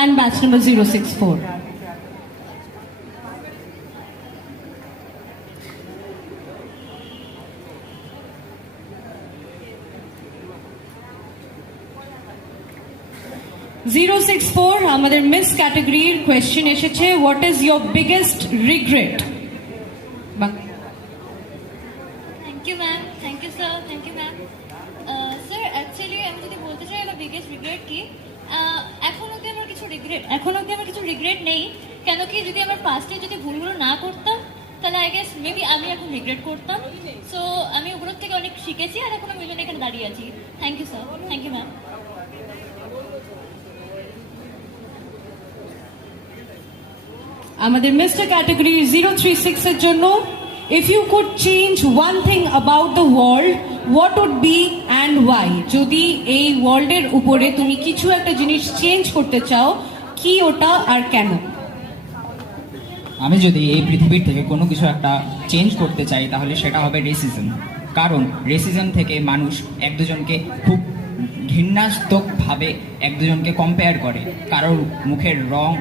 and batch number 064. (064) আমাদের miss ক্যাটাগরির question এসেছে, what is your biggest regret? Thank you ma'am, thank you sir, thank you ma'am. Sir actually আমি যদি বলতে চাই আমার বিগেস্ট রিগ্রেট কি, এখন অব্দি আমার কিছু রিগ্রেট নেই। কেন কি, যদি আমার পাস্টে যদি ভুলগুলো না করতাম তাহলে আই গেস মেবি আমি এখন রিগ্রেট করতাম। সো আমি ওগুলোর থেকে অনেক শিখেছি আর এখন আমি ওই জন্য এখানে দাঁড়িয়ে আছি। Thank you sir, thank you ma'am. আমাদের মিস্টার ক্যাটাগরি 036 এর জন্য, if you could change one thing about the world, what would be and why? যদি এই ওয়ার্ল্ডের উপরে তুমি কিছু একটা জিনিস চেঞ্জ করতে চাও, কি ওটা আর কেন? আমি যদি এই পৃথিবীর থেকে কোনো কিছু একটা চেঞ্জ করতে চাই তাহলে সেটা হবে রেসিজম। কারণ রেসিজম থেকে মানুষ এক দুজনকে খুব ঘৃণাত্মকভাবে এক দুজনকে কম্পেয়ার করে, কারোর মুখের রং,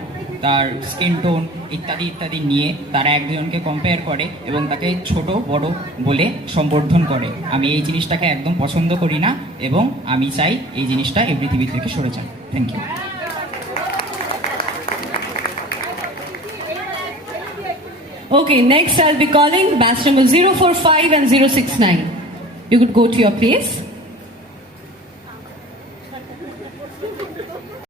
তার স্কিন টোন ইত্যাদি ইত্যাদি নিয়ে তারা এক দুজনকে কম্পেয়ার করে এবং তাকে ছোট বড় বলে সম্বোধন করে। আমি এই জিনিসটাকে একদম পছন্দ করি না এবং আমি চাই এই জিনিসটা এই পৃথিবী থেকে সরে যায়। Thank you. Okay, next I'll be calling batch number 045 and 069. You could go to your place.